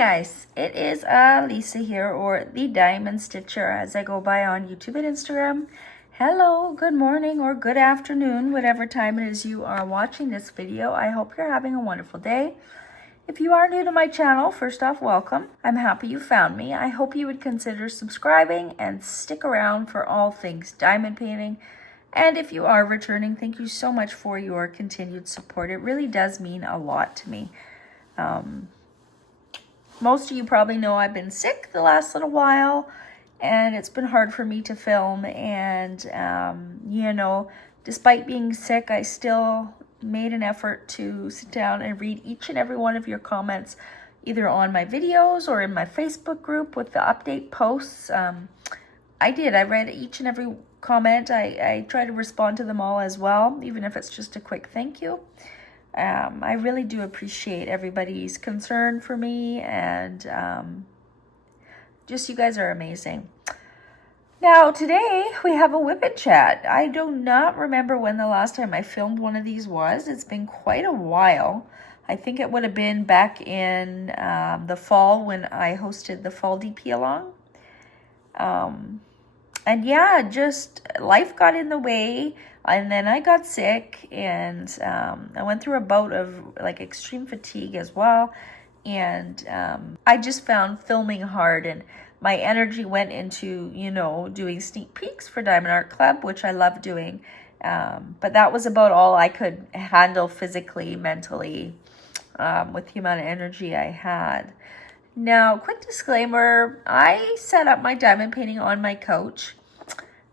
guys, it is Lisa here, or the Diamond Stitcher as I go by on YouTube and Instagram. Hello, good morning or good afternoon, whatever time it is you are watching this video. I hope you're having a wonderful day. If you are new to my channel, first off, welcome. I'm happy you found me. I hope you would consider subscribing and stick around for all things diamond painting. And if you are returning, thank you so much for your continued support. It really does mean a lot to me. Most of you probably know I've been sick the last little while, and it's been hard for me to film. And, you know, despite being sick, I still made an effort to sit down and read each and every one of your comments, either on my videos or in my Facebook group with the update posts. I read each and every comment. I try to respond to them all as well, even if it's just a quick thank you. I really do appreciate everybody's concern for me, and just you guys are amazing. Now, today we have a WIP and Chat. I do not remember when the last time I filmed one of these was. It's been quite a while. I think it would have been back in the fall when I hosted the fall DP along. And yeah, just life got in the way, and then I got sick, and I went through a bout of like extreme fatigue as well, and I just found filming hard, and my energy went into, you know, doing sneak peeks for Diamond Art Club, which I love doing, but that was about all I could handle physically, mentally, with the amount of energy I had. Now, quick disclaimer, I set up my diamond painting on my couch.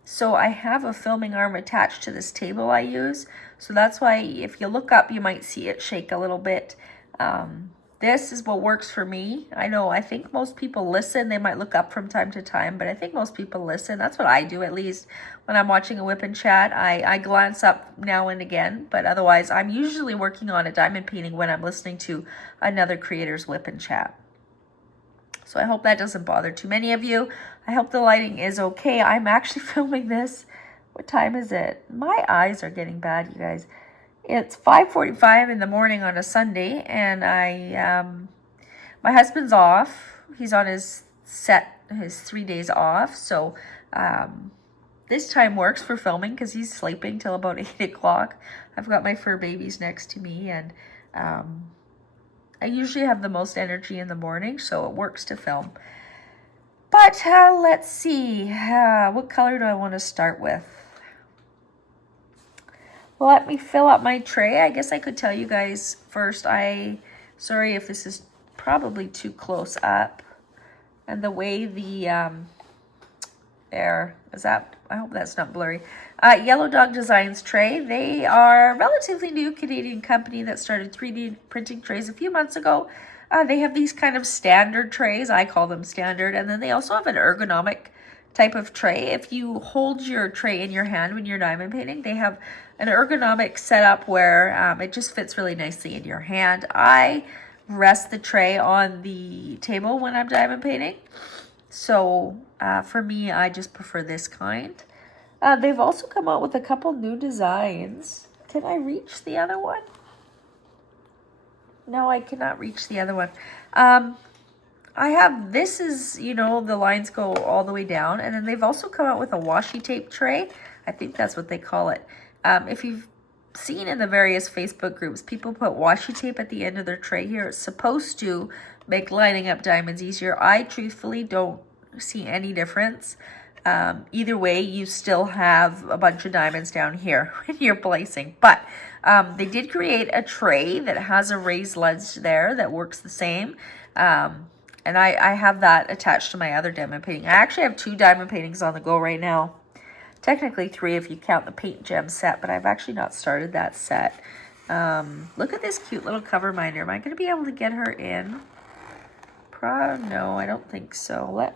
So I have a filming arm attached to this table I use. So that's why if you look up, you might see it shake a little bit. This is what works for me. I think most people listen. They might look up from time to time, but I think most people listen. That's what I do, at least when I'm watching a WIP and Chat. I glance up now and again, but otherwise I'm usually working on a diamond painting when I'm listening to another creator's WIP and Chat. So I hope that doesn't bother too many of you. I hope the lighting is okay. I'm actually filming this. What time is it? My eyes are getting bad, you guys. It's 5:45 in the morning on a Sunday, and my husband's off. He's on his 3 days off. So this time works for filming because he's sleeping till about 8 o'clock. I've got my fur babies next to me, and I usually have the most energy in the morning, so it works to film. But let's see, what color do I want to start with? Well, let me fill up my tray. I guess I could tell you guys first, sorry if this is probably too close up. And the way the I hope that's not blurry. Yellow Dog Designs tray. They are a relatively new Canadian company that started 3D printing trays a few months ago. They have these kind of standard trays. I call them standard. And then they also have an ergonomic type of tray. If you hold your tray in your hand when you're diamond painting, they have an ergonomic setup where it just fits really nicely in your hand. I rest the tray on the table when I'm diamond painting. So for me, I just prefer this kind. They've also come out with a couple new designs. Can I reach the other one? No, I cannot reach the other one. This is, you know, the lines go all the way down. And then they've also come out with a washi tape tray. I think that's what they call it. If you've seen in the various Facebook groups, people put washi tape at the end of their tray here. It's supposed to make lining up diamonds easier. I truthfully don't see any difference. Either way, you still have a bunch of diamonds down here when you're placing. But they did create a tray that has a raised ledge there that works the same. And I have that attached to my other diamond painting. I actually have 2 diamond paintings on the go right now. Technically 3 if you count the paint gem set, but I've actually not started that set. Look at this cute little cover minder. Am I going to be able to get her in? No, I don't think so.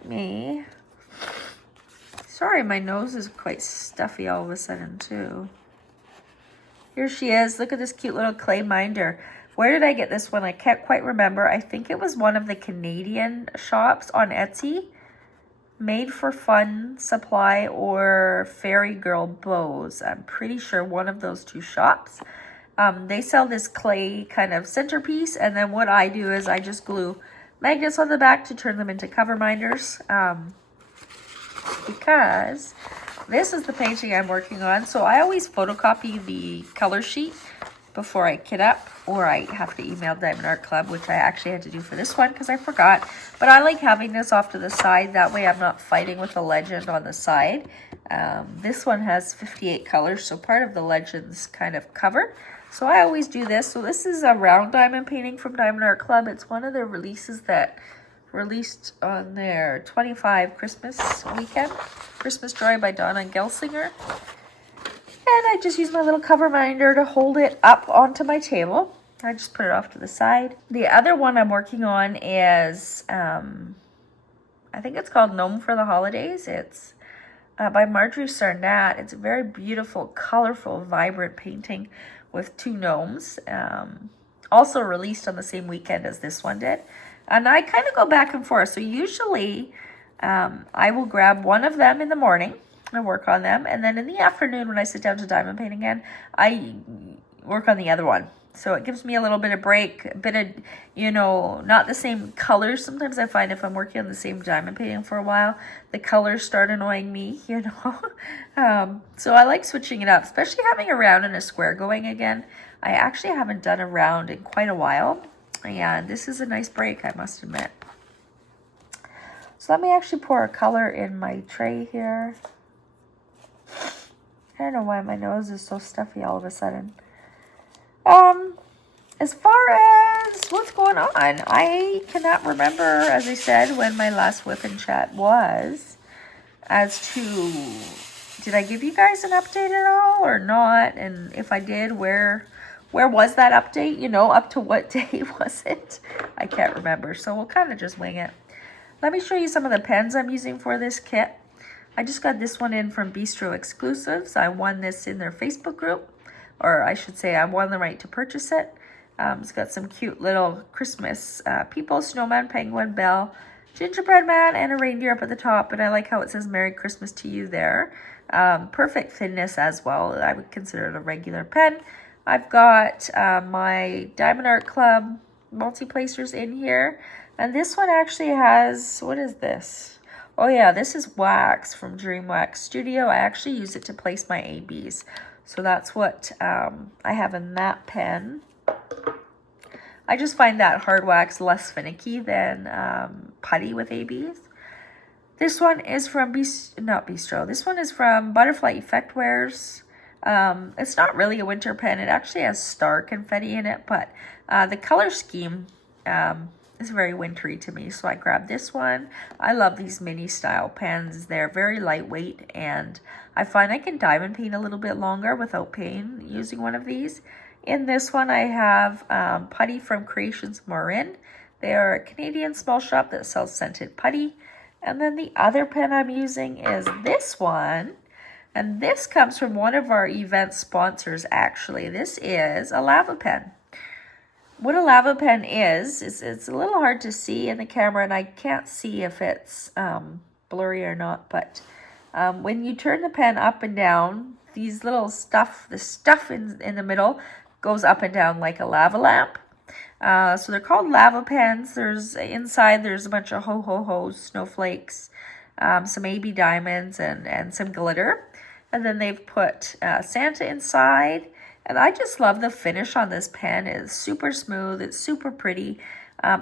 Sorry, my nose is quite stuffy all of a sudden too. Here she is. Look at this cute little clay minder. Where did I get this one? I can't quite remember. I think it was one of the Canadian shops on Etsy. Made for Fun Supply or Fairy Girl Bows. I'm pretty sure one of those 2 shops. They sell this clay kind of centerpiece, and then what I do is I just glue magnets on the back to turn them into cover minders, because this is the painting I'm working on. So I always photocopy the color sheet before I kit up, or I have to email Diamond Art Club, which I actually had to do for this one because I forgot. But I like having this off to the side. That way I'm not fighting with the legend on the side. This one has 58 colors, so part of the legend's kind of covered. So I always do this. So this is a round diamond painting from Diamond Art Club. It's one of their releases that released on their 25 Christmas weekend. Christmas Joy by Donna Gelsinger. And I just use my little cover minder to hold it up onto my table. I just put it off to the side. The other one I'm working on is, I think it's called Gnome for the Holidays. It's by Marjorie Sarnat. It's a very beautiful, colorful, vibrant painting with 2 gnomes. Also released on the same weekend as this one did. And I kind of go back and forth. So usually I will grab one of them in the morning and work on them. And then in the afternoon when I sit down to diamond paint again, I work on the other one. So it gives me a little bit of break, a bit of, you know, not the same colors. Sometimes I find if I'm working on the same diamond painting for a while, the colors start annoying me, you know. So I like switching it up, especially having a round and a square going again. I actually haven't done a round in quite a while. And this is a nice break, I must admit. So let me actually pour a color in my tray here. I don't know why my nose is so stuffy all of a sudden. As far as what's going on, I cannot remember, as I said, when my last WIP and Chat was, as to, did I give you guys an update at all or not? And if I did, where was that update? You know, up to what day was it? I can't remember, so we'll kind of just wing it. Let me show you some of the pens I'm using for this kit. I just got this one in from Bistro Exclusives. I won this in their Facebook group, or I should say I won the right to purchase it. It's got some cute little Christmas people, snowman, penguin, bell, gingerbread man, and a reindeer up at the top. And I like how it says Merry Christmas to you there. Perfect thinness as well. I would consider it a regular pen. I've got my Diamond Art Club multi-placers in here. And this one actually has, what is this? Oh yeah, this is wax from Dream Wax Studio. I actually use it to place my ABs. So that's what I have in that pen. I just find that hard wax less finicky than putty with ABs. This one is from not Bistro. This one is from Butterfly Effect Wares. It's not really a winter pen. It actually has star confetti in it, but the color scheme is very wintry to me, so I grabbed this one. I love these mini style pens. They're very lightweight, and I find I can diamond paint a little bit longer without pain using one of these. In this one, I have putty from Creations Marin. They are a Canadian small shop that sells scented putty. And then the other pen I'm using is this one. And this comes from one of our event sponsors, actually. This is a lava pen. What a lava pen is it's a little hard to see in the camera, and I can't see if it's blurry or not. But when you turn the pen up and down, these little stuff, the stuff in the middle goes up and down like a lava lamp. So they're called lava pens. Inside there's a bunch of ho-ho-hos, snowflakes, some AB diamonds, and some glitter. And then they've put Santa inside. And I just love the finish on this pen. It's super smooth. It's super pretty.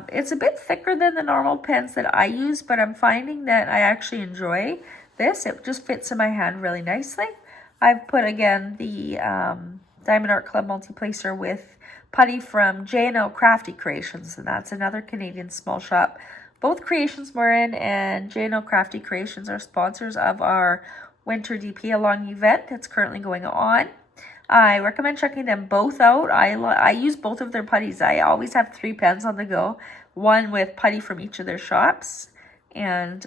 It's a bit thicker than the normal pens that I use, but I'm finding that I actually enjoy this. It just fits in my hand really nicely. I've put, again, the Diamond Art Club multi-placer with putty from J&L Crafty Creations, and that's another Canadian small shop. Both Creations Marin and J&L Crafty Creations are sponsors of our Winter DP Along event that's currently going on. I recommend checking them both out. I use both of their putties. I always have 3 pens on the go, one with putty from each of their shops, and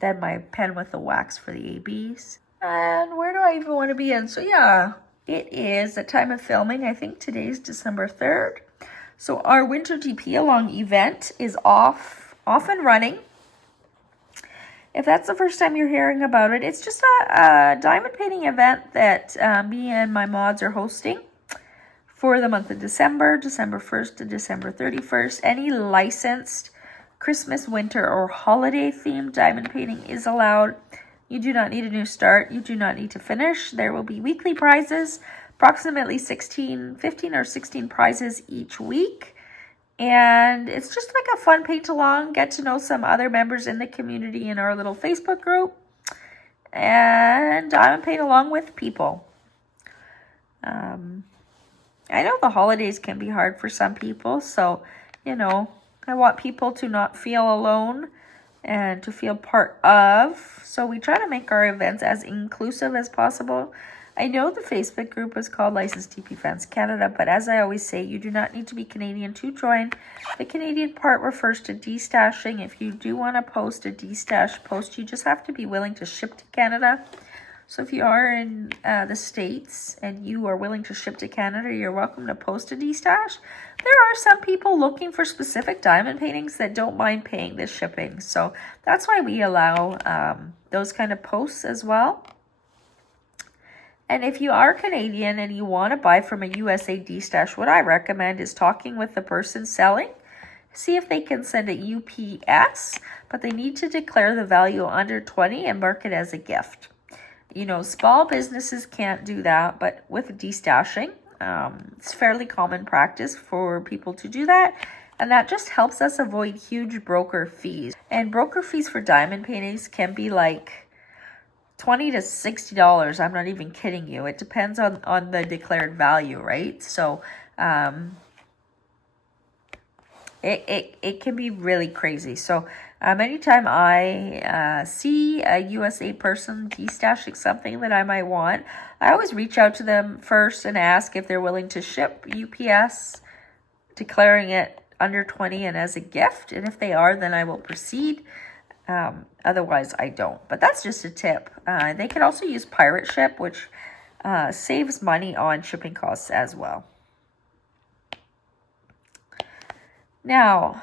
then my pen with the wax for the ABs. And where do I even want to be in? So yeah, it is the time of filming. I think today's December 3rd. So our Winter DP Along event is off and running. If that's the first time you're hearing about it, it's just a diamond painting event that me and my mods are hosting for the month of December 1st to December 31st. Any licensed Christmas, winter, or holiday themed diamond painting is allowed. You do not need a new start. You do not need to finish. There will be weekly prizes, approximately 15 or 16 prizes each week. And it's just like a fun paint along, get to know some other members in the community in our little Facebook group, and diamond paint along with people. I know the holidays can be hard for some people, so, you know, I want people to not feel alone and to feel part of. So we try to make our events as inclusive as possible. I know the Facebook group is called Licensed TP Fans Canada, but as I always say, you do not need to be Canadian to join. The Canadian part refers to destashing. If you do want to post a destash post, you just have to be willing to ship to Canada. So if you are in the States and you are willing to ship to Canada, you're welcome to post a destash. There are some people looking for specific diamond paintings that don't mind paying the shipping. So that's why we allow those kind of posts as well. And if you are Canadian and you want to buy from a USA destash, what I recommend is talking with the person selling. See if they can send it UPS, but they need to declare the value under 20 and mark it as a gift. You know, small businesses can't do that, but with destashing, it's fairly common practice for people to do that. And that just helps us avoid huge broker fees. And broker fees for diamond paintings can be like $20 to $60. I'm not even kidding you. It depends on the declared value, right? So it can be really crazy. So anytime I see a USA person destashing something that I might want, I always reach out to them first and ask if they're willing to ship UPS, declaring it under 20 and as a gift. And if they are, then I will proceed. Otherwise, I don't. But that's just a tip. They can also use pirate ship, which saves money on shipping costs as well. Now,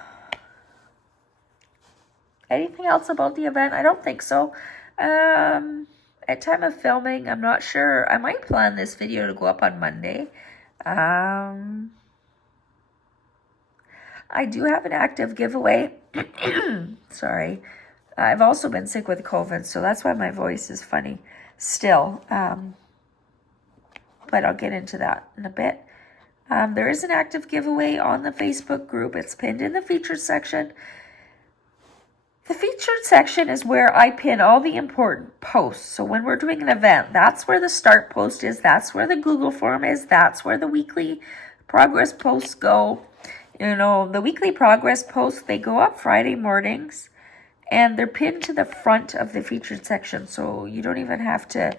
anything else about the event? I don't think so. At time of filming, I'm not sure. I might plan this video to go up on Monday. I do have an active giveaway. Sorry. I've also been sick with COVID, so that's why my voice is funny still. But I'll get into that in a bit. There is an active giveaway on the Facebook group. It's pinned in the featured section. The featured section is where I pin all the important posts. So when we're doing an event, that's where the start post is. That's where the Google form is. That's where the weekly progress posts go. You know, the weekly progress posts, they go up Friday mornings. And they're pinned to the front of the featured section. So you don't even have to,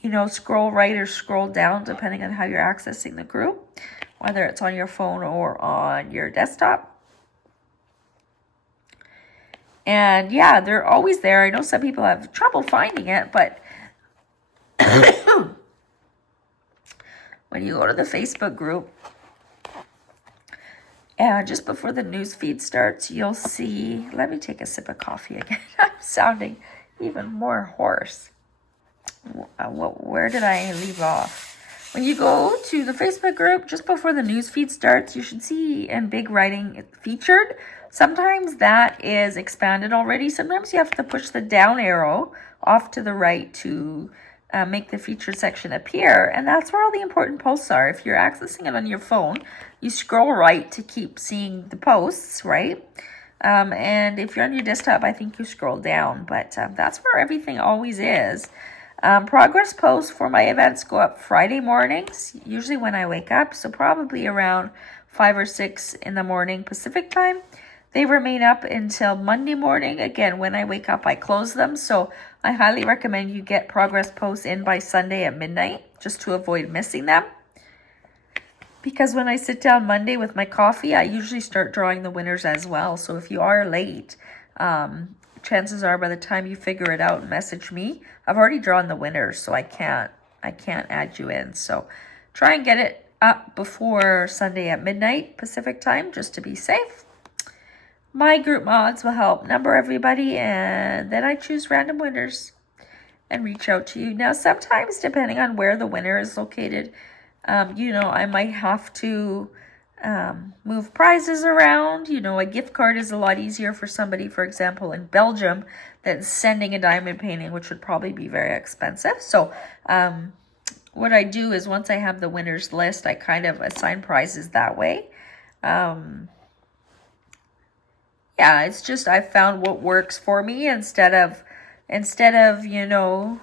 you know, scroll right or scroll down depending on how you're accessing the group, whether it's on your phone or on your desktop. And yeah, they're always there. I know some people have trouble finding it, but when you go to the Facebook group, and just before the news feed starts, you'll see, let me take a sip of coffee again. I'm sounding even more hoarse. Where did I leave off? When you go to the Facebook group, just before the news feed starts, you should see in big writing featured. Sometimes that is expanded already. Sometimes you have to push the down arrow off to the right to make the featured section appear. And that's where all the important posts are. If you're accessing it on your phone, you scroll right to keep seeing the posts, right? And if you're on your desktop, I think you scroll down. But that's where everything always is. Progress posts for my events go up Friday mornings, usually when I wake up. So probably around 5 or 6 in the morning Pacific time. They remain up until Monday morning. Again, when I wake up, I close them. So I highly recommend you get progress posts in by Sunday at midnight just to avoid missing them. Because when I sit down Monday with my coffee, I usually start drawing the winners as well. So if you are late, chances are by the time you figure it out and message me, I've already drawn the winners. So I can't add you in. So try and get it up before Sunday at midnight Pacific time just to be safe. My group mods will help number everybody, and then I choose random winners and reach out to you. Now, sometimes, depending on where the winner is located, I might have to move prizes around. You know, a gift card is a lot easier for somebody, for example, in Belgium, than sending a diamond painting, which would probably be very expensive. So what I do is once I have the winners list, I kind of assign prizes that way. Yeah, it's just I found what works for me instead of you know,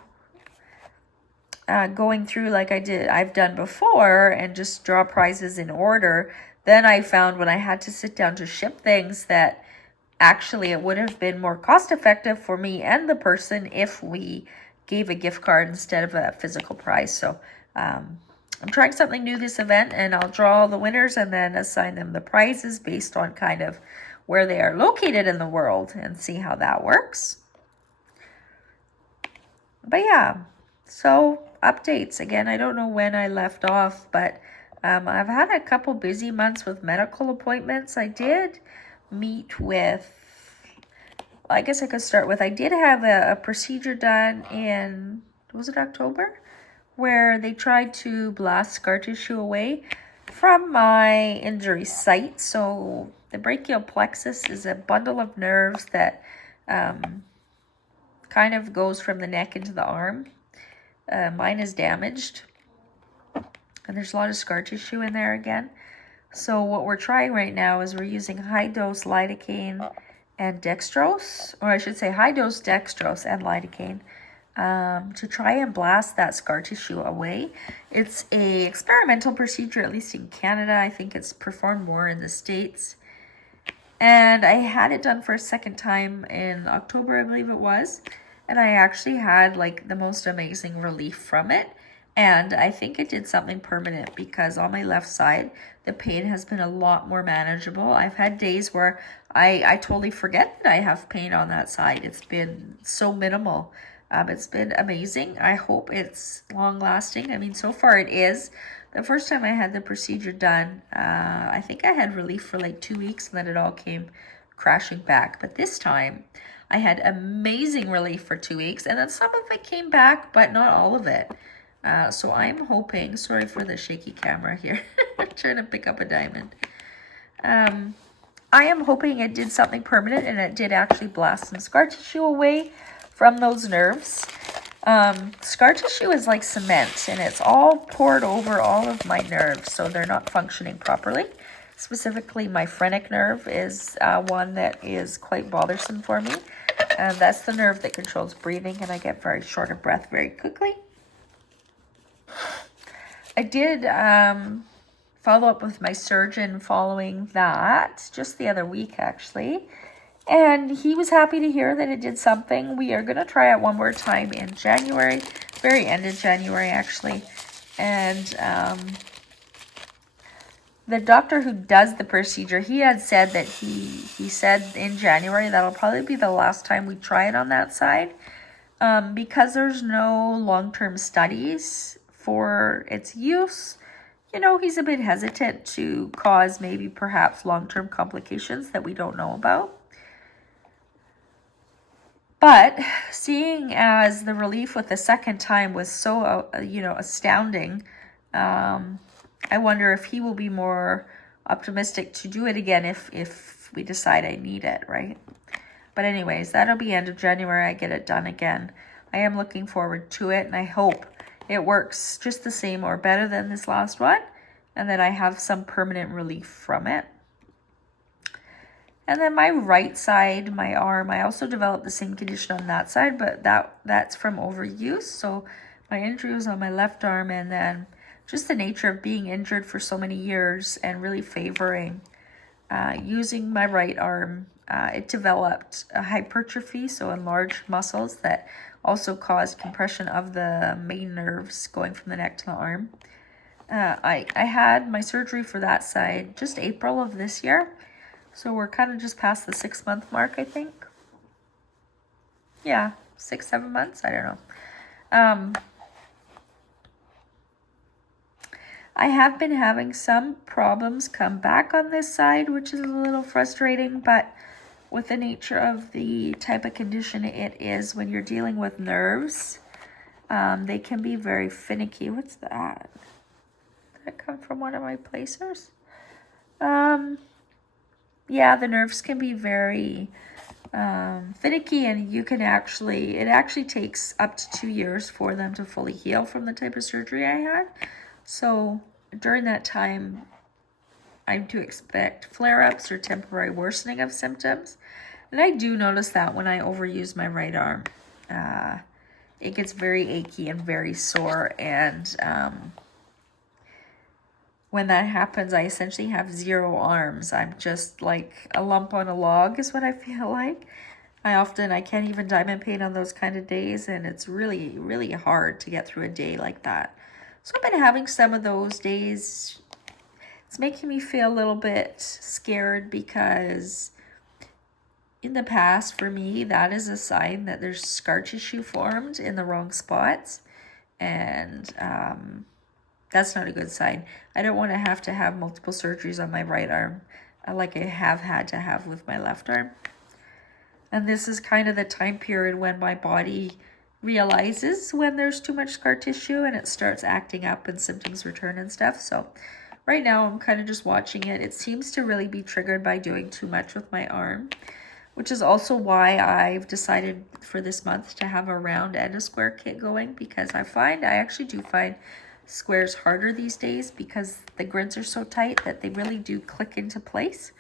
going through like I've done before and just draw prizes in order. Then I found when I had to sit down to ship things that actually it would have been more cost effective for me and the person if we gave a gift card instead of a physical prize. So I'm trying something new this event, and I'll draw the winners and then assign them the prizes based on kind of where they are located in the world and see how that works. But yeah, so updates. Again, I don't know when I left off, but I've had a couple busy months with medical appointments. I did meet with, I guess I could start with, I did have a procedure done in, was it October? Where they tried to blast scar tissue away from my injury site. So the brachial plexus is a bundle of nerves that kind of goes from the neck into the arm. Mine is damaged, and there's a lot of scar tissue in there again. So what we're trying right now is we're using high-dose lidocaine and dextrose, or I should say high-dose dextrose and lidocaine, to try and blast that scar tissue away. It's a experimental procedure, at least in Canada. I think it's performed more in the States. And I had it done for a second time in October, I believe it was. And I actually had like the most amazing relief from it. And I think it did something permanent because on my left side, the pain has been a lot more manageable. I've had days where I totally forget that I have pain on that side. It's been so minimal. It's been amazing. I hope it's long lasting. I mean, so far it is. The first time I had the procedure done, I think I had relief for like 2 weeks and then it all came crashing back. But this time I had amazing relief for 2 weeks and then some of it came back, but not all of it. So I'm hoping, sorry for the shaky camera here, trying to pick up a diamond. I am hoping it did something permanent and it did actually blast some scar tissue away from those nerves. Scar tissue is like cement and it's all poured over all of my nerves, so they're not functioning properly. Specifically, my phrenic nerve is one that is quite bothersome for me. And that's the nerve that controls breathing, and I get very short of breath very quickly. I did follow up with my surgeon following that just the other week, actually. And he was happy to hear that it did something. We are going to try it one more time in January, very end of January, actually. And the doctor who does the procedure, he had said that he said in January that'll probably be the last time we try it on that side. Because there's no long-term studies for its use, you know, he's a bit hesitant to cause maybe perhaps long-term complications that we don't know about. But seeing as the relief with the second time was so, astounding, I wonder if he will be more optimistic to do it again if we decide I need it, right? But anyways, that'll be end of January. I get it done again. I am looking forward to it, and I hope it works just the same or better than this last one, and that I have some permanent relief from it. And then my right side, my arm, I also developed the same condition on that side, but that's from overuse. So my injury was on my left arm, and then just the nature of being injured for so many years and really favoring using my right arm, it developed a hypertrophy, so enlarged muscles that also caused compression of the main nerves going from the neck to the arm. I had my surgery for that side just April of this year. So we're kind of just past the 6-month mark, I think. Yeah, 6-7 months, I don't know. I have been having some problems come back on this side, which is a little frustrating, but with the nature of the type of condition it is, when you're dealing with nerves, they can be very finicky. What's that? Did that come from one of my placers? Yeah, the nerves can be very finicky, and it actually takes up to 2 years for them to fully heal from the type of surgery I had. So during that time, I'm to expect flare-ups or temporary worsening of symptoms. And I do notice that when I overuse my right arm. It gets very achy and very sore, and when that happens, I essentially have 0 arms. I'm just like a lump on a log is what I feel like. I can't even diamond paint on those kind of days, and it's really, really hard to get through a day like that. So I've been having some of those days. It's making me feel a little bit scared because in the past, for me, that is a sign that there's scar tissue formed in the wrong spots, and that's not a good sign. I don't want to have multiple surgeries on my right arm like I have had to have with my left arm. And this is kind of the time period when my body realizes when there's too much scar tissue and it starts acting up and symptoms return and stuff. So right now I'm kind of just watching it. It seems to really be triggered by doing too much with my arm, which is also why I've decided for this month to have a round and a square kit going, because I actually do find squares harder these days because the grids are so tight that they really do click into place.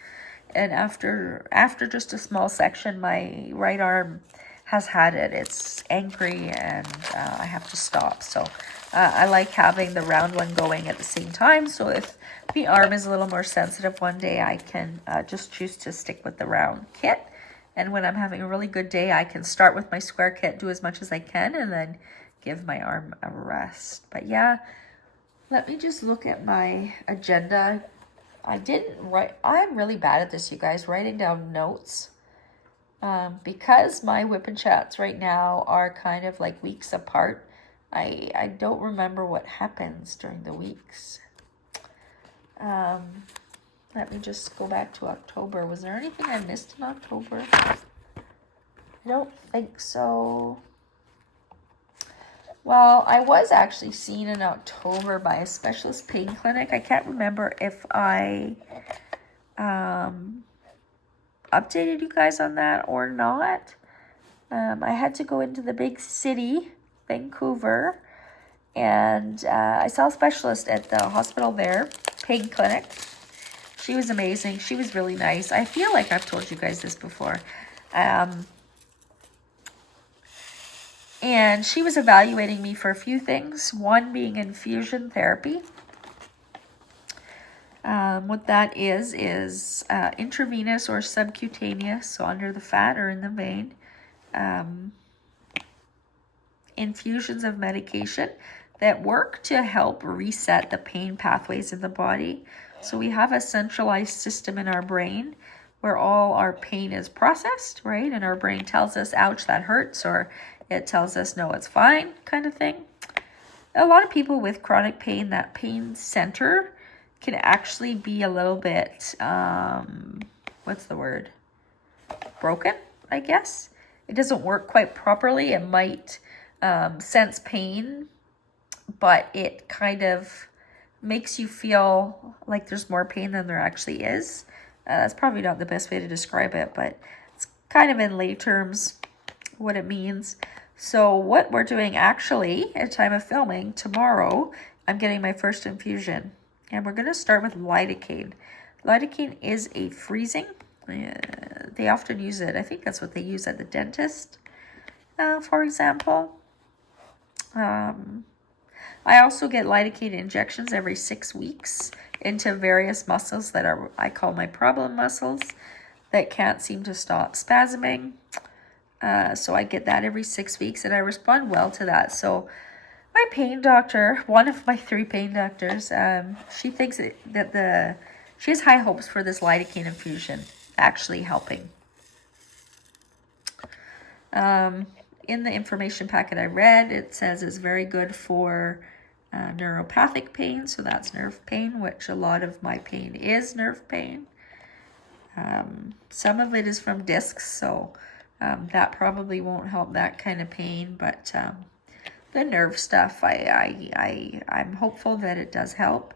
And after just a small section, my right arm has had it. It's angry, and I have to stop. So I like having the round one going at the same time. So if the arm is a little more sensitive one day, I can just choose to stick with the round kit. And when I'm having a really good day, I can start with my square kit, do as much as I can, and then give my arm a rest. But yeah, let me just look at my agenda. I'm really bad at this, you guys, writing down notes. Because my WIP and Chats right now are kind of like weeks apart, I don't remember what happens during the weeks. Let me just go back to October. Was there anything I missed in October? I don't think so. Well, I was actually seen in October by a specialist pain clinic. I can't remember if I updated you guys on that or not. I had to go into the big city, Vancouver, and I saw a specialist at the hospital there, pain clinic. She was amazing. She was really nice. I feel like I've told you guys this before. And she was evaluating me for a few things, one being infusion therapy. What that is intravenous or subcutaneous, so under the fat or in the vein, infusions of medication that work to help reset the pain pathways in the body. So we have a centralized system in our brain where all our pain is processed, right? And our brain tells us, ouch, that hurts, or it tells us, no, it's fine, kind of thing. A lot of people with chronic pain, that pain center can actually be a little bit, what's the word? Broken, I guess. It doesn't work quite properly. It might sense pain, but it kind of makes you feel like there's more pain than there actually is. That's probably not the best way to describe it, but it's kind of in lay terms what it means. So what we're doing actually at time of filming tomorrow, I'm getting my first infusion, and we're going to start with lidocaine. Lidocaine is a freezing. They often use it. I think that's what they use at the dentist, for example. I also get lidocaine injections every 6 weeks into various muscles that I call my problem muscles that can't seem to stop spasming. So I get that every 6 weeks, and I respond well to that. So my pain doctor, one of my 3 pain doctors, she thinks that she has high hopes for this lidocaine infusion actually helping. In the information packet I read, it says it's very good for neuropathic pain, so that's nerve pain, which a lot of my pain is nerve pain. Some of it is from discs, so that probably won't help that kind of pain, but the nerve stuff, I'm hopeful that it does help.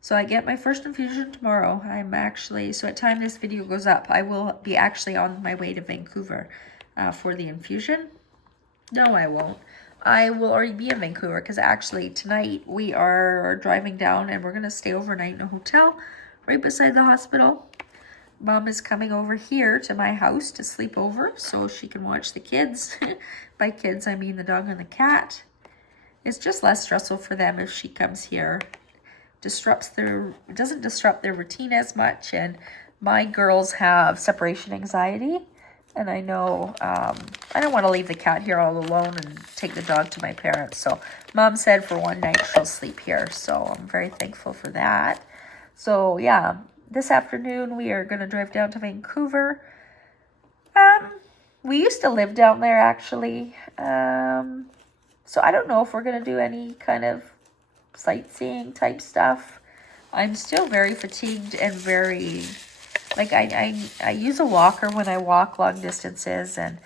So I get my first infusion tomorrow. I'm actually, so at time this video goes up, I will be actually on my way to Vancouver for the infusion. No, I won't. I will already be in Vancouver because actually tonight we are driving down and we're going to stay overnight in a hotel right beside the hospital. Mom is coming over here to my house to sleep over so she can watch the kids. By kids, I mean the dog and the cat. It's just less stressful for them if she comes here. It doesn't disrupt their routine as much, and my girls have separation anxiety, and I know I don't want to leave the cat here all alone and take the dog to my parents. So Mom said for one night she'll sleep here, so I'm very thankful for that. So yeah, this afternoon we are going to drive down to Vancouver. We used to live down there actually, so I don't know if we're going to do any kind of sightseeing type stuff. I'm still very fatigued and very, like I use a walker when I walk long distances, and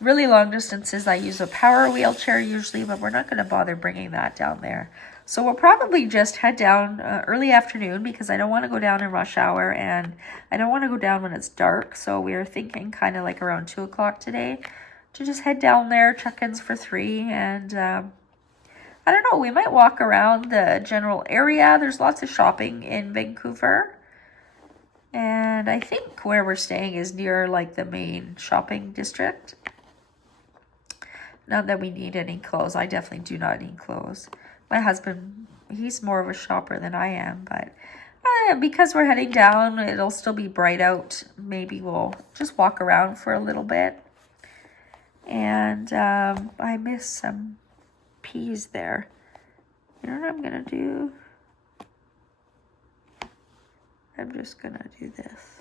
really long distances I use a power wheelchair usually, but we're not going to bother bringing that down there. So we'll probably just head down early afternoon because I don't want to go down in rush hour and I don't want to go down when it's dark. So we were thinking kind of like around 2 o'clock today to just head down there, check-ins for 3, and I don't know, we might walk around the general area. There's lots of shopping in Vancouver. And I think where we're staying is near like the main shopping district. Not that we need any clothes. I definitely do not need clothes. My husband, he's more of a shopper than I am, but because we're heading down, it'll still be bright out. Maybe we'll just walk around for a little bit. And I miss some peas there. You know what I'm gonna do? I'm just gonna do this.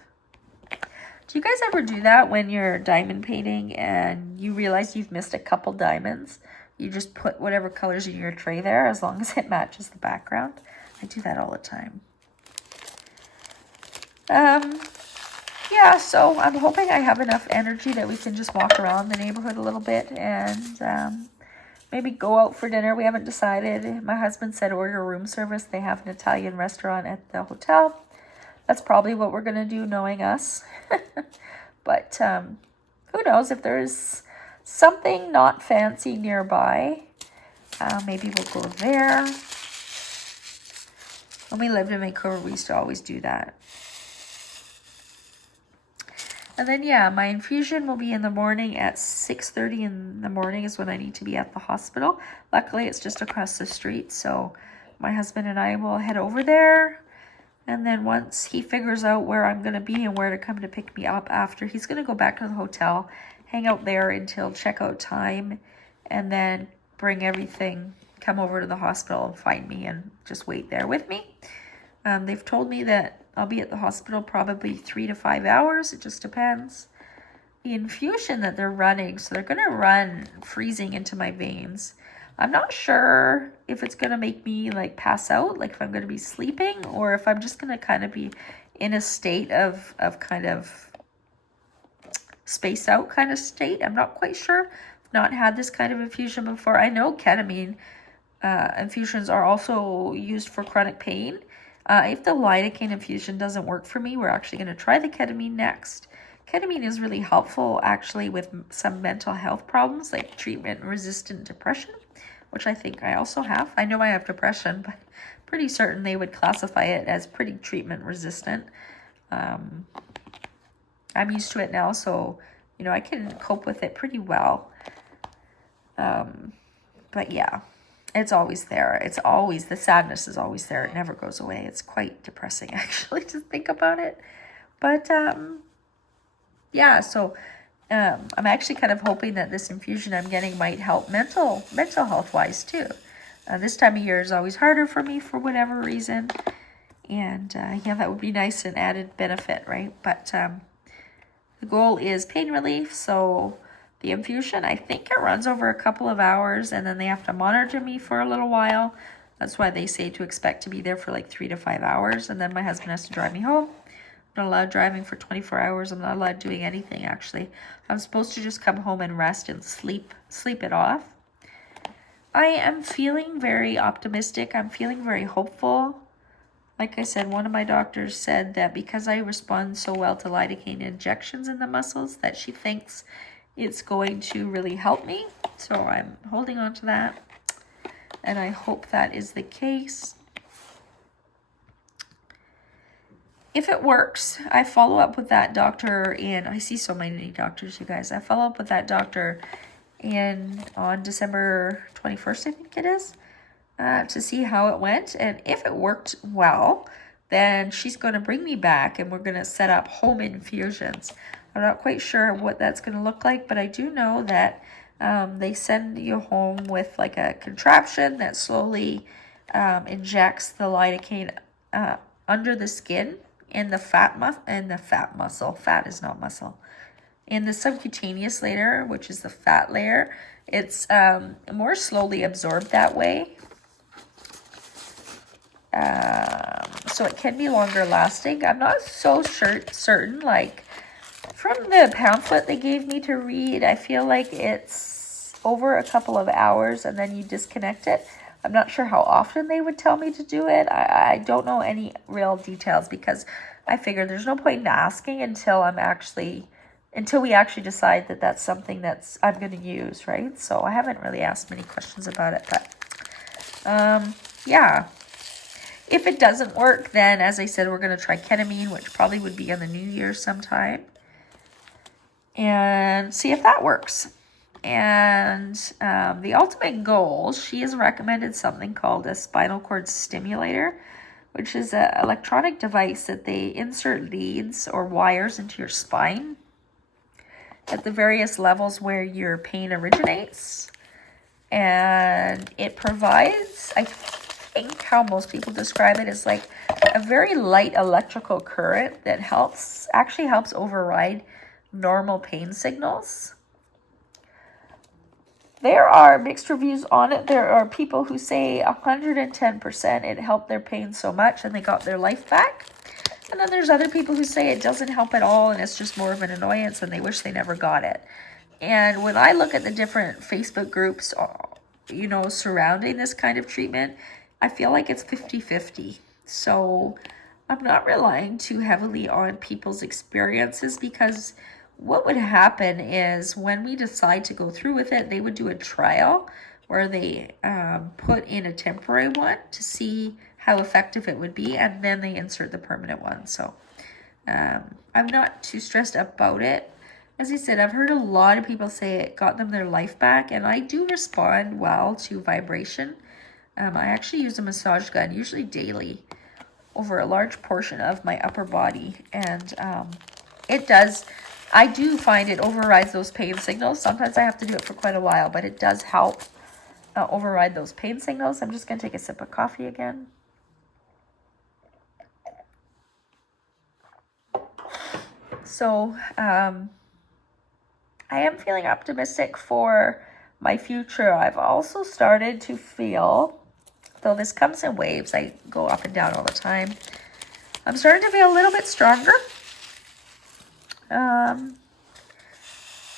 Do you guys ever do that when you're diamond painting and you realize you've missed a couple diamonds? You just put whatever colors in your tray there as long as it matches the background. I do that all the time. Yeah, so I'm hoping I have enough energy that we can just walk around the neighborhood a little bit and maybe go out for dinner. We haven't decided. My husband said order room service. They have an Italian restaurant at the hotel. That's probably what we're going to do, knowing us. But who knows, if there's something not fancy nearby, maybe we'll go there. When we lived in Vancouver, we used to always do that. And then, yeah, my infusion will be in the morning at 6:30 in the morning is when I need to be at the hospital. Luckily, it's just across the street, so my husband and I will head over there. And then once he figures out where I'm going to be and where to come to pick me up after, he's going to go back to the hotel, hang out there until checkout time, and then bring everything, come over to the hospital and find me and just wait there with me. They've told me that I'll be at the hospital probably 3 to 5 hours. It just depends. The infusion that they're running, so they're going to run freezing into my veins. I'm not sure if it's going to make me like pass out, like if I'm going to be sleeping, or if I'm just going to kind of be in a state of kind of space out kind of state. I'm not quite sure. I've not had this kind of infusion before. I know ketamine infusions are also used for chronic pain. If the lidocaine infusion doesn't work for me, we're actually going to try the ketamine next. Ketamine is really helpful actually with some mental health problems like treatment-resistant depression, which I think I also have. I know I have depression, but pretty certain they would classify it as pretty treatment-resistant. I'm used to it now, so, you know, I can cope with it pretty well. But yeah, it's always there. It's always, the sadness is always there. It never goes away. It's quite depressing, actually, to think about it. But, yeah, so I'm actually kind of hoping that this infusion I'm getting might help mental health-wise, too. This time of year is always harder for me for whatever reason. And, yeah, that would be nice and added benefit, right? But the goal is pain relief, so the infusion, I think it runs over a couple of hours, and then they have to monitor me for a little while. That's why they say to expect to be there for like 3 to 5 hours, and then my husband has to drive me home. I'm not allowed driving for 24 hours. I'm not allowed doing anything, actually. I'm supposed to just come home and rest and sleep it off. I am feeling very optimistic. I'm feeling very hopeful. Like I said, one of my doctors said that because I respond so well to lidocaine injections in the muscles, that she thinks it's going to really help me. So I'm holding on to that, and I hope that is the case. If it works, I follow up with that doctor, and I see so many doctors, you guys. I follow up with that doctor on December 21st, I think it is, to see how it went. And if it worked well, then she's going to bring me back, and we're going to set up home infusions. I'm not quite sure what that's going to look like, but I do know that they send you home with like a contraption that slowly injects the lidocaine under the skin in the fat muscle. Fat is not muscle. In the subcutaneous layer, which is the fat layer, it's more slowly absorbed that way. So it can be longer lasting. I'm not so certain, like from the pamphlet they gave me to read, I feel like it's over a couple of hours and then you disconnect it. I'm not sure how often they would tell me to do it. I don't know any real details because I figure there's no point in asking until we actually decide that that's something that's I'm going to use, right? So I haven't really asked many questions about it, but yeah. If it doesn't work, then as I said, we're going to try ketamine, which probably would be in the new year sometime, and see if that works. And the ultimate goal, she has recommended something called a spinal cord stimulator, which is an electronic device that they insert leads or wires into your spine at the various levels where your pain originates. And it provides, I think how most people describe it, is like a very light electrical current that actually helps override normal pain signals. There are mixed reviews on it. There are people who say 110% it helped their pain so much and they got their life back. And then there's other people who say it doesn't help at all and it's just more of an annoyance and they wish they never got it. And when I look at the different Facebook groups, surrounding this kind of treatment, I feel like it's 50-50. So I'm not relying too heavily on people's experiences, because what would happen is when we decide to go through with it, they would do a trial where they put in a temporary one to see how effective it would be, and then they insert the permanent one. So I'm not too stressed about it. As I said, I've heard a lot of people say it got them their life back, and I do respond well to vibration. I actually use a massage gun, usually daily, over a large portion of my upper body, and I do find it overrides those pain signals. Sometimes I have to do it for quite a while, but it does help override those pain signals. I'm just going to take a sip of coffee again. So I am feeling optimistic for my future. I've also started to feel, though this comes in waves, I go up and down all the time, I'm starting to feel a little bit stronger.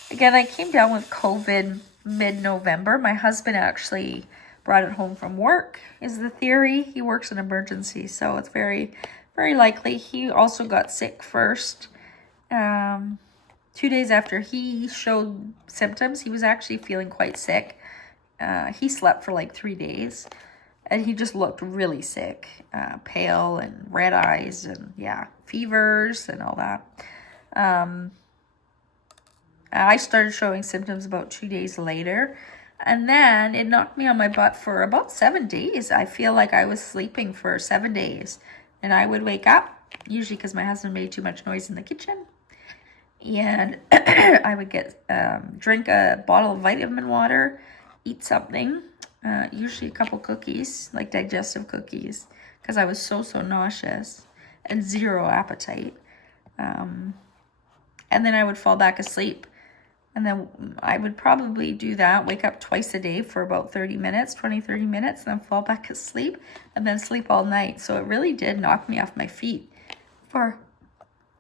Again, I came down with COVID mid-November. My husband actually brought it home from work, is the theory. He works in emergency, so it's very, very likely. He also got sick first. 2 days after he showed symptoms, he was actually feeling quite sick. He slept for like 3 days, and he just looked really sick, pale and red eyes and fevers and all that. I started showing symptoms about 2 days later, and then it knocked me on my butt for about 7 days. I feel like I was sleeping for 7 days, and I would wake up, usually because my husband made too much noise in the kitchen, and I would drink a bottle of vitamin water, eat something, usually a couple cookies, like digestive cookies, because I was so nauseous and zero appetite. And then I would fall back asleep. And then I would probably do that, wake up twice a day for about 30 minutes, and then fall back asleep, and then sleep all night. So it really did knock me off my feet for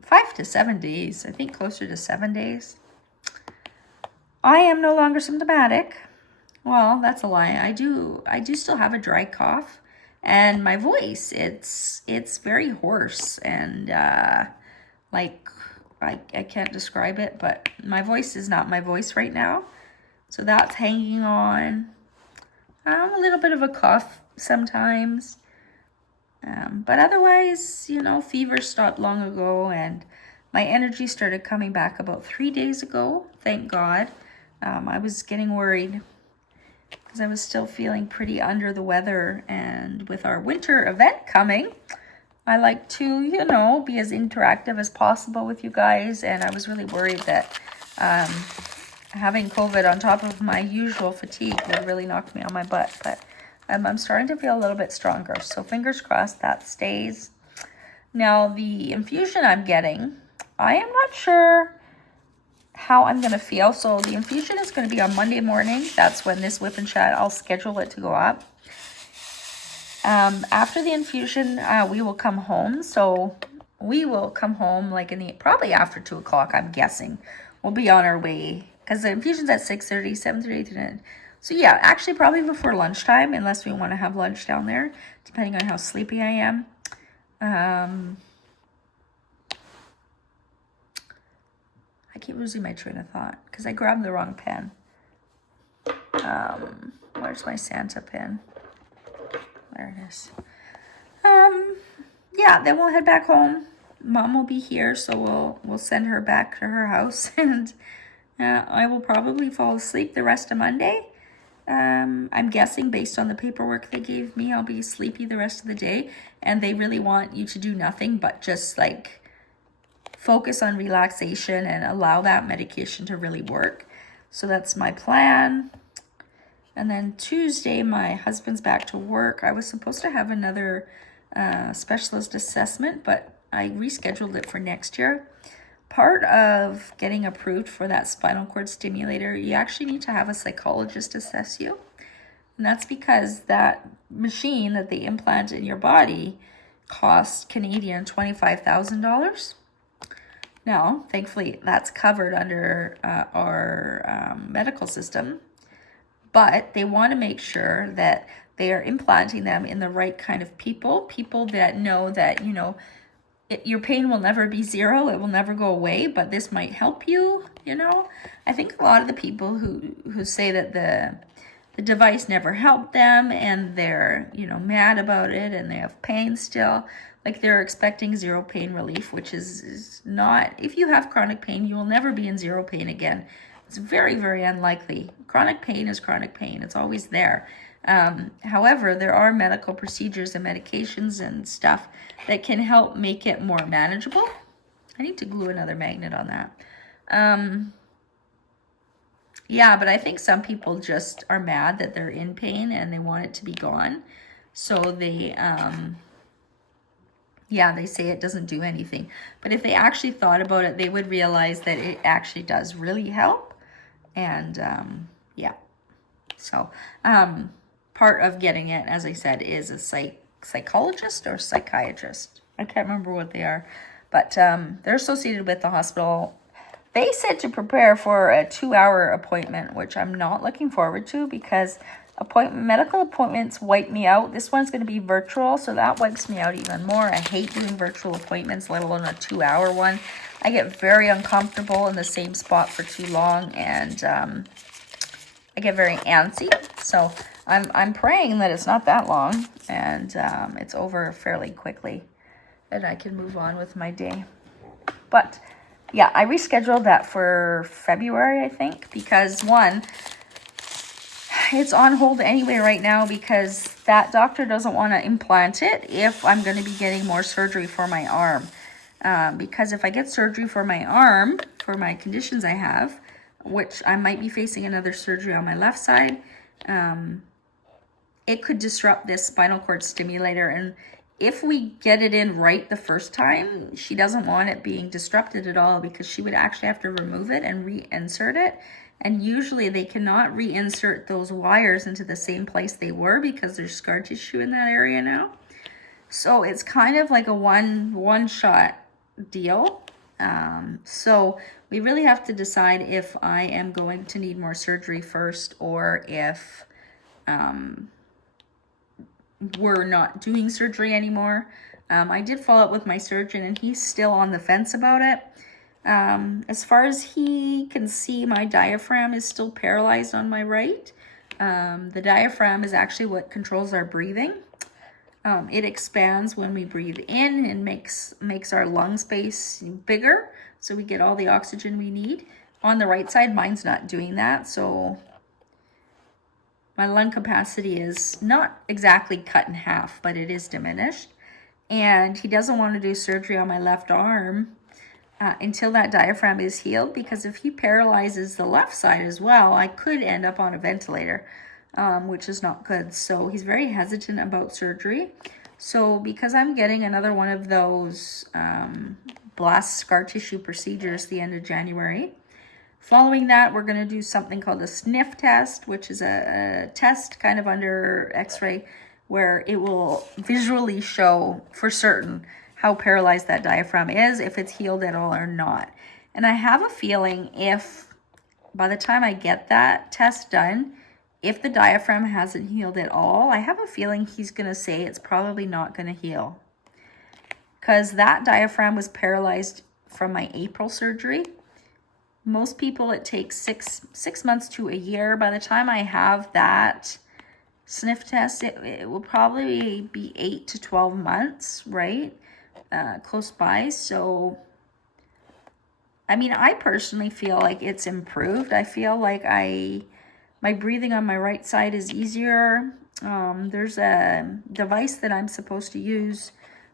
5 to 7 days. I think closer to 7 days. I am no longer symptomatic. Well, that's a lie. I do still have a dry cough, And my voice, it's very hoarse, and like I can't describe it, but my voice is not my voice right now. So that's hanging on. A little bit of a cough sometimes. But otherwise, fever stopped long ago, and my energy started coming back about 3 days ago. Thank God. I was getting worried because I was still feeling pretty under the weather. And with our winter event coming, I like to, be as interactive as possible with you guys. And I was really worried that having COVID on top of my usual fatigue would really knock me on my butt. But I'm starting to feel a little bit stronger. So fingers crossed that stays. Now, the infusion I'm getting, I am not sure how I'm going to feel. So the infusion is going to be on Monday morning. That's when this WIP and Chat, I'll schedule it to go up. After the infusion, we will come home. So we will come home like probably after 2 o'clock, I'm guessing. We'll be on our way because the infusion's at 6:30, 7:30, 8:30. So yeah, actually probably before lunchtime, unless we want to have lunch down there, depending on how sleepy I am. I keep losing my train of thought because I grabbed the wrong pen. Where's my Santa pen? There it is. Yeah, then we'll head back home. Mom will be here, so we'll send her back to her house, and I will probably fall asleep the rest of Monday. I'm guessing based on the paperwork they gave me, I'll be sleepy the rest of the day, and they really want you to do nothing but just like focus on relaxation and allow that medication to really work. So that's my plan. And then Tuesday, my husband's back to work. I was supposed to have another specialist assessment, but I rescheduled it for next year. Part of getting approved for that spinal cord stimulator, you actually need to have a psychologist assess you. And that's because that machine that they implant in your body costs Canadian $25,000. Now, thankfully, that's covered under our medical system. But they want to make sure that they are implanting them in the right kind of people that know that, your pain will never be zero. It will never go away, but this might help you, I think a lot of the people who say that the device never helped them and they're, mad about it and they have pain still, like they're expecting zero pain relief, which is not. If you have chronic pain, you will never be in zero pain again. It's very, very unlikely. Chronic pain is chronic pain. It's always there. However, there are medical procedures and medications and stuff that can help make it more manageable. I need to glue another magnet on that. Yeah, but I think some people just are mad that they're in pain and they want it to be gone. So they say it doesn't do anything. But if they actually thought about it, they would realize that it actually does really help. And so part of getting it, as I said, is a psychologist or psychiatrist. I can't remember what they are, but they're associated with the hospital. They said to prepare for a 2-hour appointment, which I'm not looking forward to because medical appointments wipe me out. This one's going to be virtual, so that wipes me out even more. I hate doing virtual appointments, let alone a 2-hour one. I get very uncomfortable in the same spot for too long, and I get very antsy. So I'm praying that it's not that long and it's over fairly quickly and I can move on with my day. But yeah, I rescheduled that for February, I think, because one, it's on hold anyway right now because that doctor doesn't want to implant it if I'm going to be getting more surgery for my arm. Because if I get surgery for my arm, for my conditions I have, which I might be facing another surgery on my left side, it could disrupt this spinal cord stimulator. And if we get it in right the first time, she doesn't want it being disrupted at all because she would actually have to remove it and reinsert it. And usually they cannot reinsert those wires into the same place they were because there's scar tissue in that area now. So it's kind of like a one-shot deal. So we really have to decide if I am going to need more surgery first or if we're not doing surgery anymore. I did follow up with my surgeon, and he's still on the fence about it. As far as he can see, my diaphragm is still paralyzed on my right. The diaphragm is actually what controls our breathing. It expands when we breathe in and makes our lung space bigger, so we get all the oxygen we need. On the right side, mine's not doing that, so my lung capacity is not exactly cut in half, but it is diminished. And he doesn't want to do surgery on my left arm until that diaphragm is healed, because if he paralyzes the left side as well, I could end up on a ventilator, which is not good. So he's very hesitant about surgery. So because I'm getting another one of those blast scar tissue procedures the end of January, following that, we're going to do something called a sniff test, which is a test kind of under x-ray where it will visually show for certain how paralyzed that diaphragm is, if it's healed at all or not. And I have a feeling if by the time I get that test done, if the diaphragm hasn't healed at all, I have a feeling he's going to say it's probably not going to heal. Because that diaphragm was paralyzed from my April surgery. Most people, it takes six months to a year. By the time I have that sniff test, it will probably be 8 to 12 months, right? Close by. So, I mean, I personally feel like it's improved. I feel like my breathing on my right side is easier. There's a device that I'm supposed to use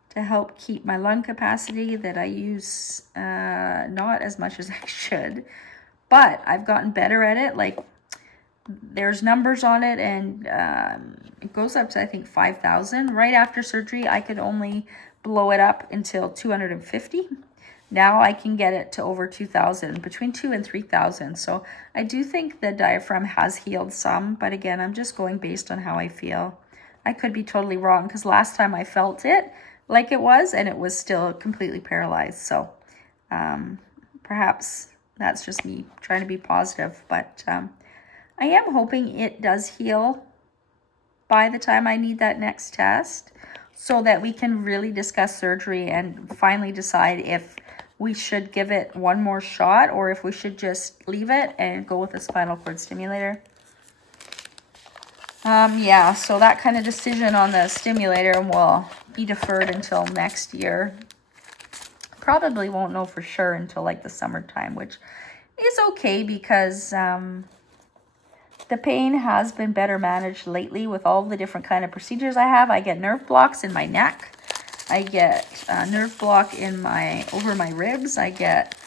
to help keep my lung capacity that I use not as much as I should, but I've gotten better at it. Like, there's numbers on it, and it goes up to, I think, 5,000. Right after surgery, I could only blow it up until 250. Now I can get it to over 2,000, between 2,000 and 3,000. So I do think the diaphragm has healed some, but again, I'm just going based on how I feel. I could be totally wrong, because last time I felt it like it was, and it was still completely paralyzed. So perhaps that's just me trying to be positive, but I am hoping it does heal by the time I need that next test, so that we can really discuss surgery and finally decide if we should give it one more shot or if we should just leave it and go with a spinal cord stimulator. Yeah, so that kind of decision on the stimulator will be deferred until next year. Probably won't know for sure until like the summertime, which is okay, because the pain has been better managed lately with all the different kind of procedures I have. I get nerve blocks in my neck. I get a nerve block over my ribs. I get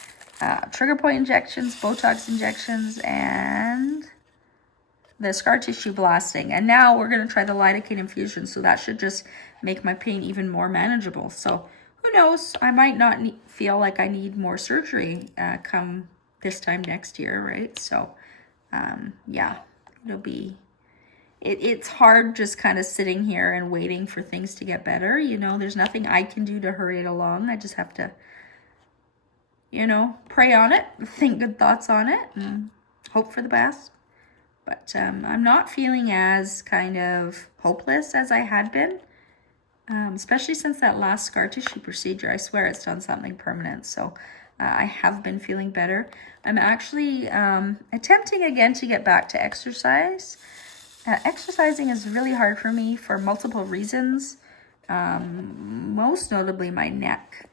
trigger point injections, Botox injections, and the scar tissue blasting. And now we're going to try the lidocaine infusion. So that should just make my pain even more manageable. So who knows? I might not feel like I need more surgery come this time next year, right? So yeah, it'll be, it's hard just kind of sitting here and waiting for things to get better. You know, there's nothing I can do to hurry it along. I just have to, you know, pray on it, think good thoughts on it, and hope for the best. But I'm not feeling as kind of hopeless as I had been, especially since that last scar tissue procedure. I swear it's done something permanent. So I have been feeling better. I'm actually attempting again to get back to exercise. Exercising is really hard for me for multiple reasons. Most notably, my neck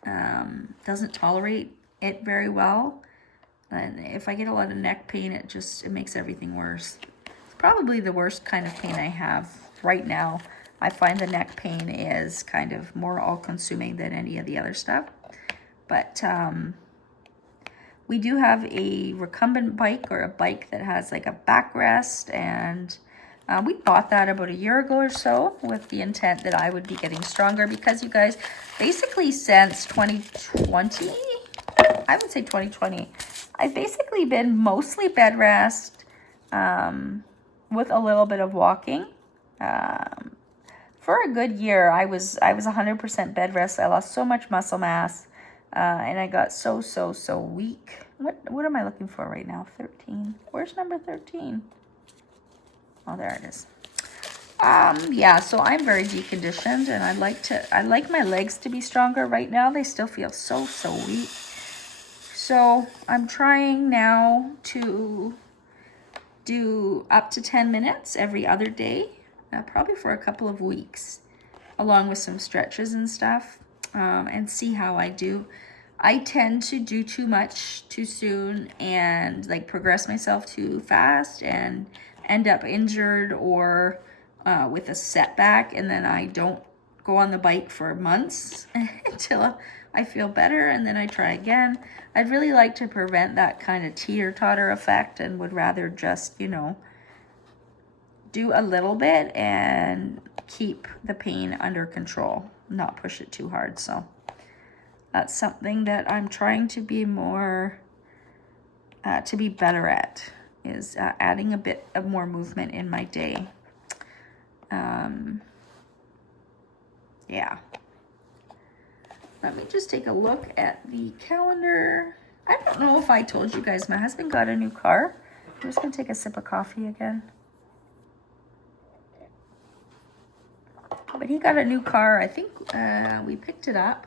doesn't tolerate it very well. And if I get a lot of neck pain, it makes everything worse. It's probably the worst kind of pain I have right now. I find the neck pain is kind of more all-consuming than any of the other stuff. But we do have a recumbent bike, or a bike that has like a backrest, and we bought that about a year ago or so with the intent that I would be getting stronger, because you guys, basically since 2020, I would say 2020, I've basically been mostly bed rest with a little bit of walking. For a good year, I was 100% bed rest. I lost so much muscle mass, and I got so weak. What am I looking for right now? 13. Where's number 13? Oh, there it is. Yeah, so I'm very deconditioned, and I like my legs to be stronger. Right now they still feel so weak. So I'm trying now to do up to 10 minutes every other day, probably for a couple of weeks, along with some stretches and stuff, and see how I do. I tend to do too much too soon and like progress myself too fast and end up injured or with a setback, and then I don't go on the bike for months until I feel better, and then I try again. I'd really like to prevent that kind of teeter-totter effect and would rather just, you know, do a little bit and keep the pain under control, not push it too hard. So that's something that I'm trying to be more, to be better at, is adding a bit of more movement in my day. Yeah. Let me just take a look at the calendar. I don't know if I told you guys, my husband got a new car. I'm just gonna take a sip of coffee again. But he got a new car. I think we picked it up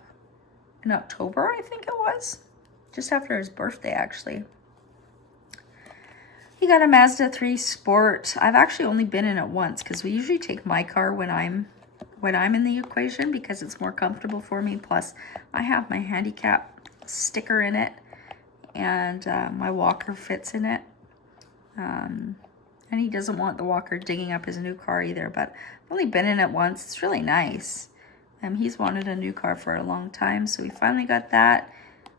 in October, I think it was. Just after his birthday, actually. He got a Mazda 3 Sport. I've actually only been in it once because we usually take my car when I'm in the equation because it's more comfortable for me. Plus, I have my handicap sticker in it, and my walker fits in it. And he doesn't want the walker digging up his new car either, but I've only been in it once. It's really nice. He's wanted a new car for a long time, so we finally got that.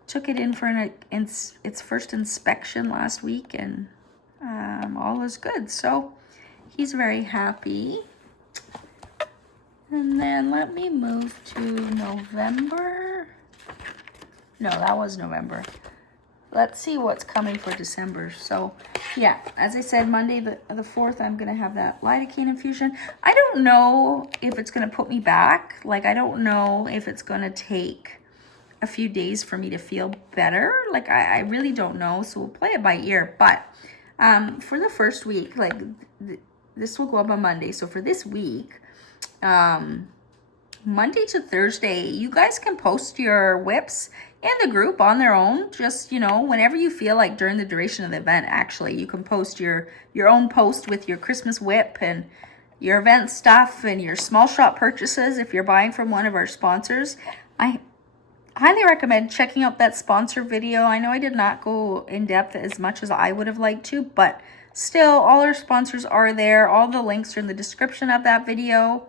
Took it in for its first inspection last week, and all is good. So he's very happy. And then let me move to November. No, that was November. Let's see what's coming for December. So yeah, as I said, Monday the 4th, I'm going to have that lidocaine infusion. I don't know if it's going to put me back. Like, I don't know if it's going to take a few days for me to feel better. Like, I really don't know. So we'll play it by ear. But for the first week, like this will go up on Monday. So for this week, Monday to Thursday, you guys can post your WIPs in the group on their own. Just, you know, whenever you feel like during the duration of the event, actually, you can post your own post with your Christmas WIP and your event stuff and your small shop purchases if you're buying from one of our sponsors. I highly recommend checking out that sponsor video. I know I did not go in depth as much as I would have liked to, but still, all our sponsors are there. All the links are in the description of that video.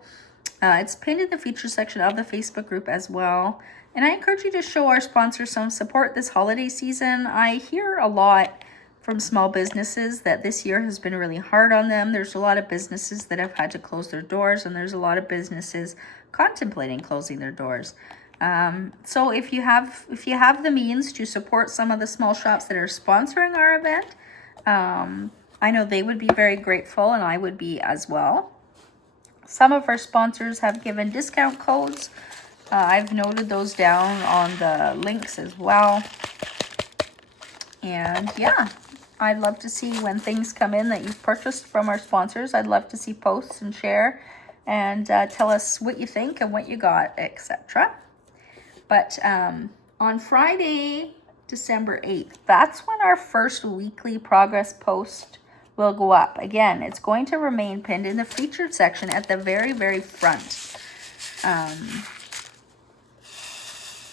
It's pinned in the feature section of the Facebook group as well. And I encourage you to show our sponsors some support this holiday season. I hear a lot from small businesses that this year has been really hard on them. There's a lot of businesses that have had to close their doors, and there's a lot of businesses contemplating closing their doors. So if you have the means to support some of the small shops that are sponsoring our event, I know they would be very grateful, and I would be as well. Some of our sponsors have given discount codes. I've noted those down on the links as well. And yeah, I'd love to see when things come in that you've purchased from our sponsors. I'd love to see posts and share and tell us what you think and what you got, etc. But on Friday, December 8th, that's when our first weekly progress post will go up. Again, it's going to remain pinned in the featured section at the very, very front.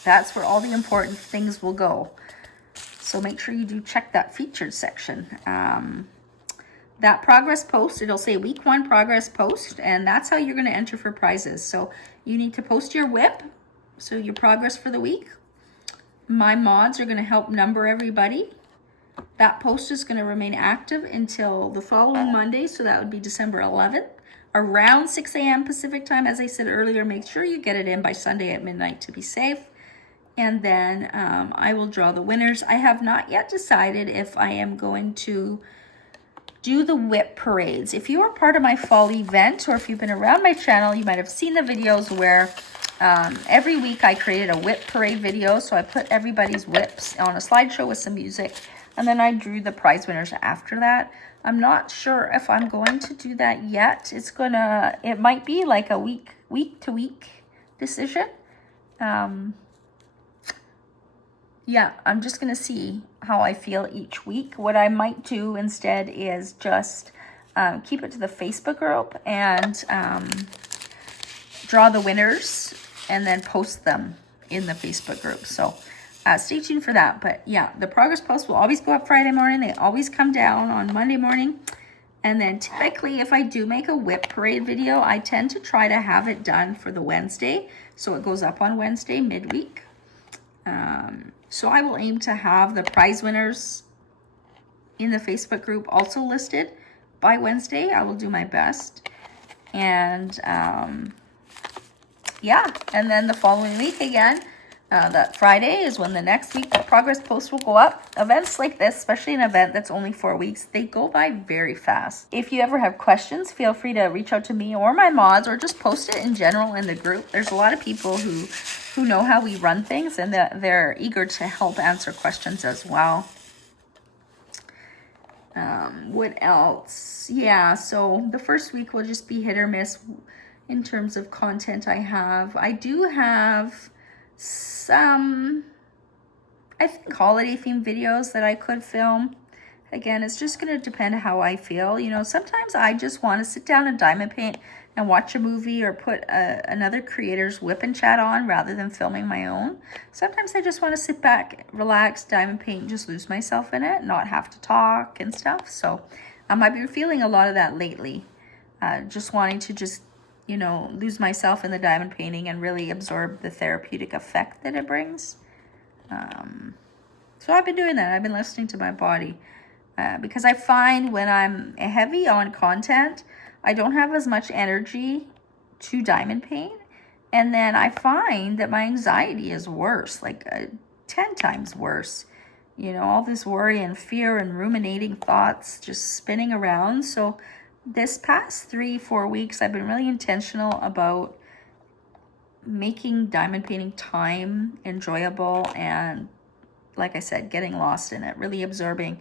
That's where all the important things will go. So make sure you do check that featured section. That progress post, it'll say week 1 progress post, and that's how you're going to enter for prizes. So you need to post your WIP, so your progress for the week. My mods are going to help number everybody. That post is going to remain active until the following Monday, so that would be December 11th, around 6 a.m. Pacific time. As I said earlier, make sure you get it in by Sunday at midnight to be safe. And then I will draw the winners. I have not yet decided if I am going to do the WIP parades. If you are part of my fall event, or if you've been around my channel, you might have seen the videos where every week I created a WIP parade video. So I put everybody's WIPs on a slideshow with some music. And then I drew the prize winners after that. I'm not sure if I'm going to do that yet. It might be like a week to week decision. Yeah, I'm just going to see how I feel each week. What I might do instead is just keep it to the Facebook group and draw the winners and then post them in the Facebook group. So stay tuned for that. But yeah, the progress posts will always go up Friday morning. They always come down on Monday morning. And then typically if I do make a WIP parade video, I tend to try to have it done for the Wednesday. So it goes up on Wednesday midweek. So I will aim to have the prize winners in the Facebook group also listed by Wednesday. I will do my best. And yeah, and then the following week again, that Friday is when the next week the progress posts will go up. Events like this, especially an event that's only 4 weeks, they go by very fast. If you ever have questions, feel free to reach out to me or my mods, or just post it in general in the group. There's a lot of people who know how we run things, and they're eager to help answer questions as well. What else? Yeah, so the first week will just be hit or miss in terms of content I have. I do have some, I think, holiday themed videos that I could film. Again, it's just going to depend how I feel. You know, sometimes I just want to sit down and diamond paint and watch a movie, or put another creator's WIP and Chat on rather than filming my own. Sometimes I just want to sit back, relax, diamond paint, and just lose myself in it, not have to talk and stuff. So I've been feeling a lot of that lately. Just wanting to just, you know, lose myself in the diamond painting and really absorb the therapeutic effect that it brings. So I've been doing that. I've been listening to my body. Because I find when I'm heavy on content, I don't have as much energy to diamond paint. And then I find that my anxiety is worse, like 10 times worse. You know, all this worry and fear and ruminating thoughts just spinning around. So this past 3-4 weeks, I've been really intentional about making diamond painting time enjoyable, and like I said, getting lost in it, really absorbing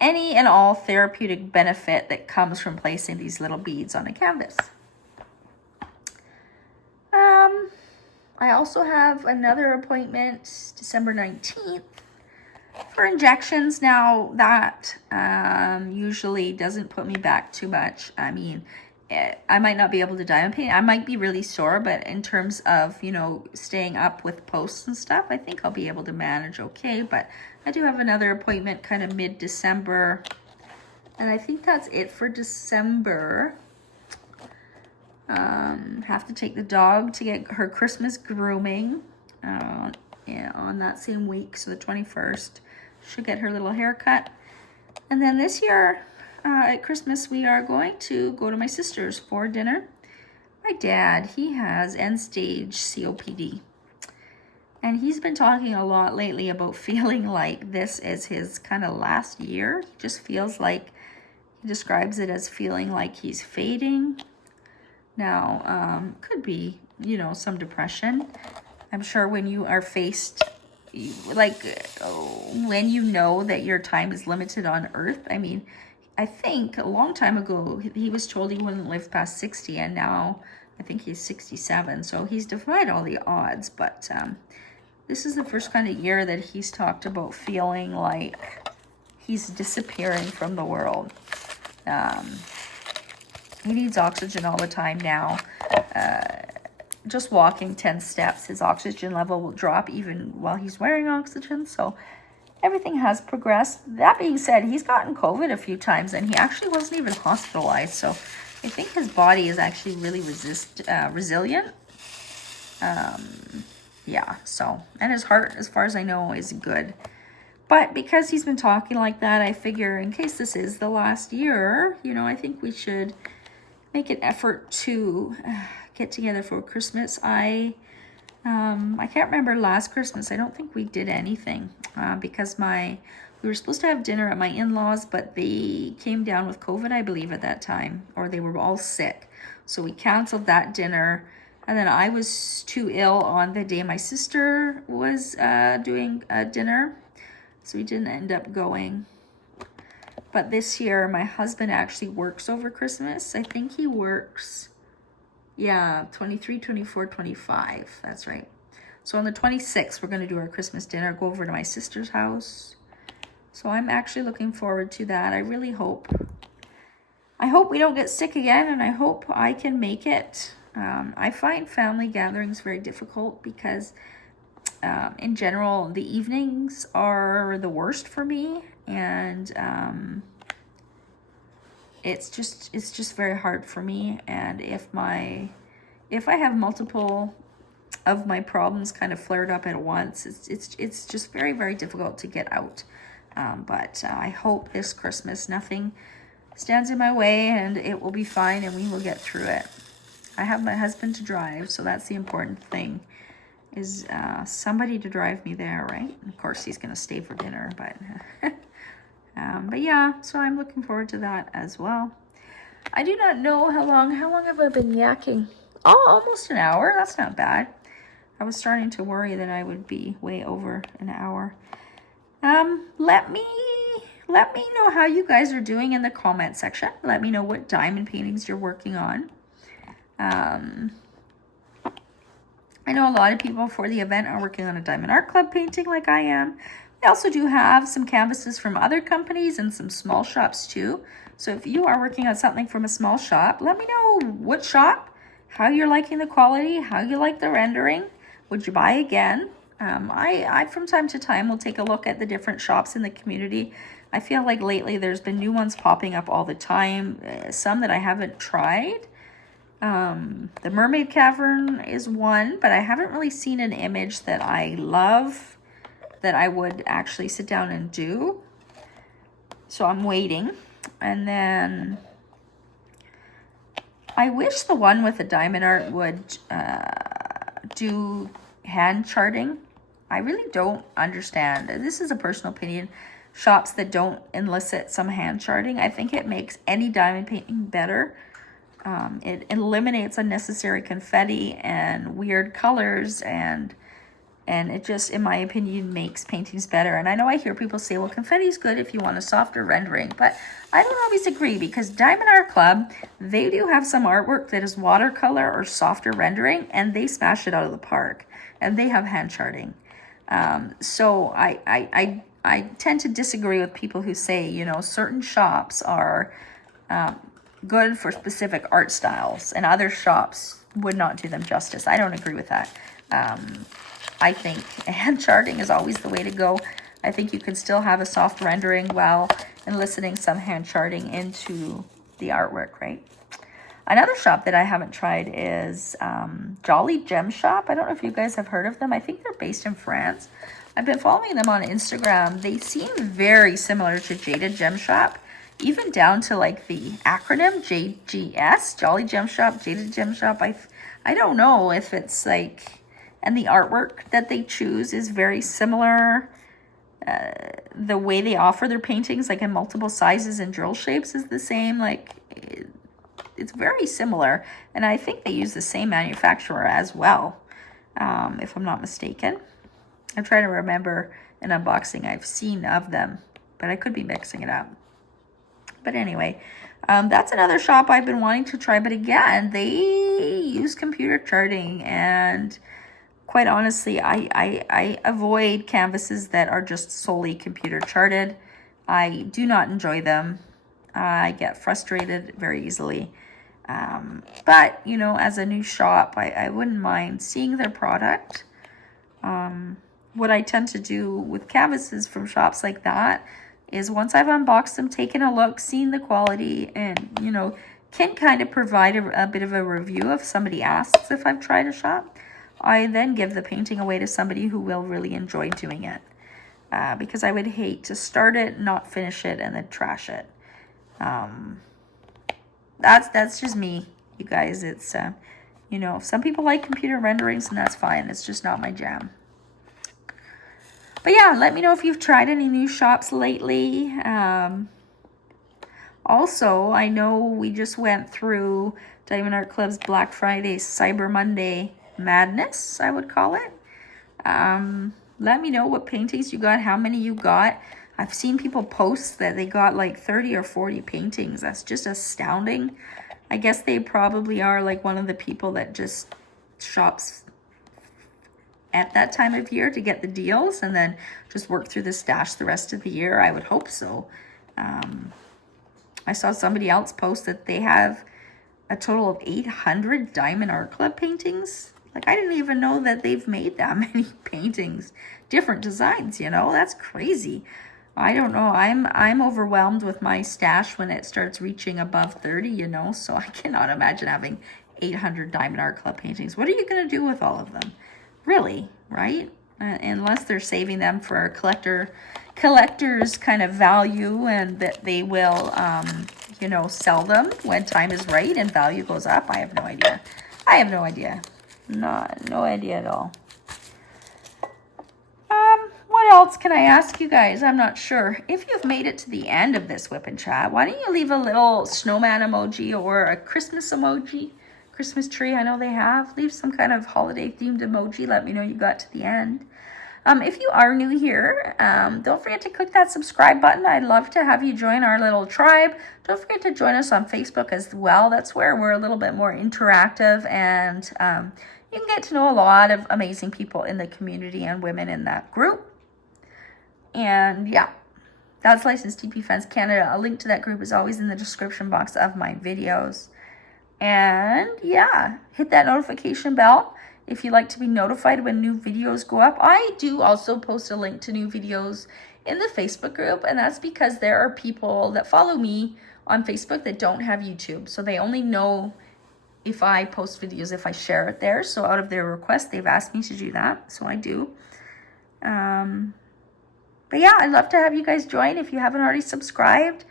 any and all therapeutic benefit that comes from placing these little beads on a canvas. I also have another appointment December 19th for injections. Now that usually doesn't put me back too much. I mean, I might not be able to diamond paint. I might be really sore, but in terms of, you know, staying up with posts and stuff, I think I'll be able to manage okay. But I do have another appointment kind of mid-December, and I think that's it for December. Have to take the dog to get her Christmas grooming yeah, on that same week, so the 21st. She'll get her little haircut. And then this year, at Christmas, we are going to go to my sister's for dinner. My dad, he has end-stage COPD. And he's been talking a lot lately about feeling like this is his kind of last year. He just feels like, he describes it as feeling like he's fading. Now, could be, you know, some depression. I'm sure when you are faced, like, when you know that your time is limited on Earth. I mean, I think a long time ago, he was told he wouldn't live past 60, and now I think he's 67. So he's defied all the odds, but this is the first kind of year that he's talked about feeling like he's disappearing from the world. He needs oxygen all the time now. Just walking 10 steps, his oxygen level will drop even while he's wearing oxygen. So everything has progressed. That being said, he's gotten COVID a few times, and he actually wasn't even hospitalized. So I think his body is actually really resilient. Yeah, so, and his heart, as far as I know, is good. But because he's been talking like that, I figure in case this is the last year, you know, I think we should make an effort to get together for Christmas. I can't remember last Christmas. I don't think we did anything because we were supposed to have dinner at my in-laws, but they came down with COVID, I believe, at that time, or they were all sick. So we canceled that dinner. And then I was too ill on the day my sister was doing dinner. so we didn't end up going. But this year, my husband actually works over Christmas. I think he works, yeah, 23, 24, 25. That's right. So on the 26th, we're going to do our Christmas dinner, go over to my sister's house. So I'm actually looking forward to that. I really hope. I hope we don't get sick again, and I hope I can make it. I find family gatherings very difficult because in general, the evenings are the worst for me, and it's just very hard for me. And if I have multiple of my problems kind of flared up at once, it's just very, very difficult to get out. But I hope this Christmas nothing stands in my way, and it will be fine, and we will get through it. I have my husband to drive, so that's the important thing, is somebody to drive me there, right? Of course, he's going to stay for dinner, but yeah, so I'm looking forward to that as well. I do not know how long have I been yakking? Oh, almost an hour. That's not bad. I was starting to worry that I would be way over an hour. Let me know how you guys are doing in the comment section. Let me know what diamond paintings you're working on. I know a lot of people for the event are working on a Diamond Art Club painting like I am. We also do have some canvases from other companies and some small shops too. So if you are working on something from a small shop, let me know what shop, how you're liking the quality, how you like the rendering. Would you buy again? I from time to time will take a look at the different shops in the community. I feel like lately there's been new ones popping up all the time, some that I haven't tried. The Mermaid Cavern is one, but I haven't really seen an image that I love that I would actually sit down and do. So I'm waiting. And then I wish the one with the diamond art would do hand charting. I really don't understand. This is a personal opinion. Shops that don't elicit some hand charting, I think it makes any diamond painting better. It eliminates unnecessary confetti and weird colors, and it just, in my opinion, makes paintings better. And I know I hear people say, well, confetti is good if you want a softer rendering, but I don't always agree, because Diamond Art Club, they do have some artwork that is watercolor or softer rendering, and they smash it out of the park, and they have hand charting. So I tend to disagree with people who say, you know, certain shops are good for specific art styles and other shops would not do them justice. I don't agree with that. I think hand charting is always the way to go. I think you can still have a soft rendering while eliciting some hand charting into the artwork, right? Another shop that I haven't tried is Jolly Gem Shop. I don't know if you guys have heard of them. I think they're based in France. I've been following them on Instagram. They seem very similar to Jaded Gem Shop, even down to like the acronym JGS, Jolly Gem Shop, Jaded Gem Shop. I don't know if it's like, and the artwork that they choose is very similar. The way they offer their paintings, like in multiple sizes and drill shapes, is the same. Like it's very similar, and I think they use the same manufacturer as well, if I'm not mistaken. I'm trying to remember an unboxing I've seen of them, but I could be mixing it up. But anyway, that's another shop I've been wanting to try. But again, they use computer charting, and quite honestly, I avoid canvases that are just solely computer charted. I do not enjoy them. I get frustrated very easily. But, you know, as a new shop, I wouldn't mind seeing their product. What I tend to do with canvases from shops like that is once I've unboxed them, taken a look, seen the quality, and, you know, can kind of provide a bit of a review if somebody asks if I've tried a shop, I then give the painting away to somebody who will really enjoy doing it. Because I would hate to start it, not finish it, and then trash it. That's just me, you guys. It's, you know, some people like computer renderings, and that's fine. It's just not my jam. But yeah, let me know if you've tried any new shops lately. Also, I know we just went through Diamond Art Club's Black Friday, Cyber Monday madness, I would call it. Let me know what paintings you got, how many you got. I've seen people post that they got like 30 or 40 paintings. That's just astounding. I guess they probably are like one of the people that just shops at that time of year to get the deals and then just work through the stash the rest of the year. I would hope so. I saw somebody else post that they have a total of 800 Diamond Art Club paintings. Like, I didn't even know that they've made that many paintings, different designs, you know. That's crazy. I don't know. I'm overwhelmed with my stash when it starts reaching above 30, you know. So I cannot imagine having 800 Diamond Art Club paintings. What are you going to do with all of them? Really, right? Unless they're saving them for a collector's kind of value, and that they will, you know, sell them when time is right and value goes up. I have no idea. I have no idea. No idea at all. What else can I ask you guys? I'm not sure. If you've made it to the end of this WIP and Chat, why don't you leave a little snowman emoji or a Christmas emoji? Christmas tree, I know they have. Leave some kind of holiday themed emoji. Let me know you got to the end. If you are new here, don't forget to click that subscribe button. I'd love to have you join our little tribe. Don't forget to join us on Facebook as well. That's where we're a little bit more interactive, and you can get to know a lot of amazing people in the community and women in that group. And yeah, that's Licensed TP Fans Canada. A link to that group is always in the description box of my videos. And yeah, hit that notification bell if you like to be notified when new videos go up. I do also post a link to new videos in the Facebook group, and that's because there are people that follow me on Facebook that don't have YouTube. So they only know if I post videos, if I share it there. So out of their request, they've asked me to do that. So I do. But yeah, I'd love to have you guys join if you haven't already subscribed.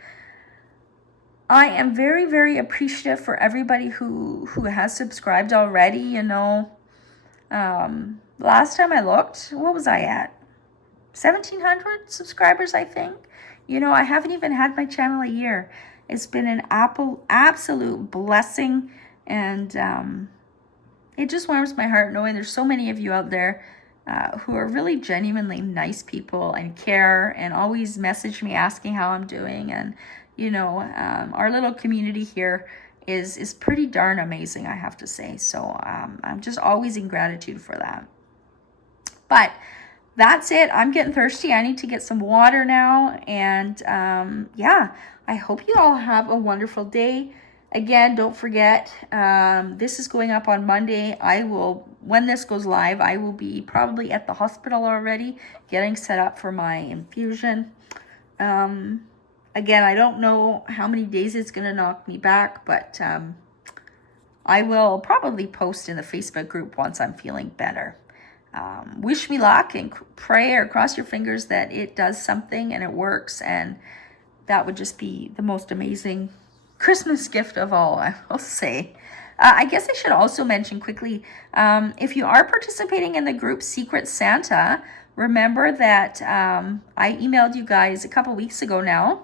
I am very, very appreciative for everybody who has subscribed already, you know. Last time I looked, what was I at? 1,700 subscribers, I think. You know, I haven't even had my channel a year. It's been an absolute blessing, and it just warms my heart knowing there's so many of you out there who are really genuinely nice people and care and always message me asking how I'm doing. And, you know, our little community here is pretty darn amazing, I have to say. So I'm just always in gratitude for that. But that's it. I'm getting thirsty. I need to get some water now. And yeah, I hope you all have a wonderful day. Again, don't forget, this is going up on Monday. When this goes live, I will be probably at the hospital already, getting set up for my infusion. Again, I don't know how many days it's going to knock me back, but I will probably post in the Facebook group once I'm feeling better. Wish me luck and pray or cross your fingers that it does something and it works, and that would just be the most amazing Christmas gift of all, I will say. I guess I should also mention quickly, if you are participating in the group Secret Santa, remember that I emailed you guys a couple weeks ago now.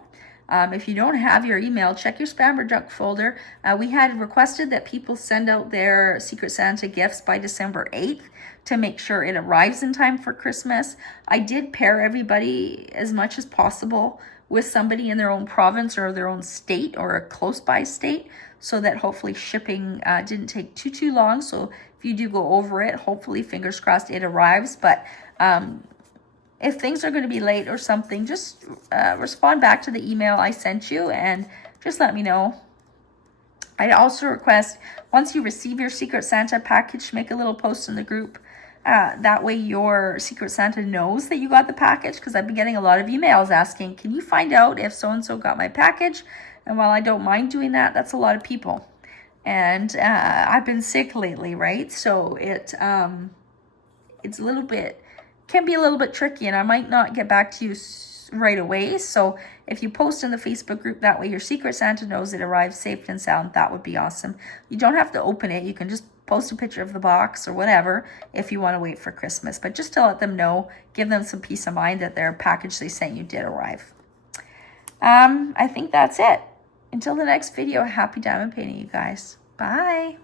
If you don't have your email, check your spam or junk folder. We had requested that people send out their Secret Santa gifts by December 8th to make sure it arrives in time for Christmas. I did pair everybody as much as possible with somebody in their own province or their own state or a close by state, so that hopefully shipping didn't take too long. So if you do go over it, hopefully, fingers crossed, it arrives. But if things are going to be late or something, just respond back to the email I sent you and just let me know. I'd also request, once you receive your Secret Santa package, make a little post in the group. That way your Secret Santa knows that you got the package, because I've been getting a lot of emails asking, can you find out if so-and-so got my package? And while I don't mind doing that, that's a lot of people. And I've been sick lately, right? So it's a little bit, can be a little bit tricky, and I might not get back to you right away. So if you post in the Facebook group, that way your Secret Santa knows it arrives safe and sound, that would be awesome. You don't have to open it. You can just post a picture of the box or whatever if you want to wait for Christmas. But just to let them know, give them some peace of mind that their package they sent you did arrive. I think that's it. Until the next video, happy diamond painting, you guys. Bye.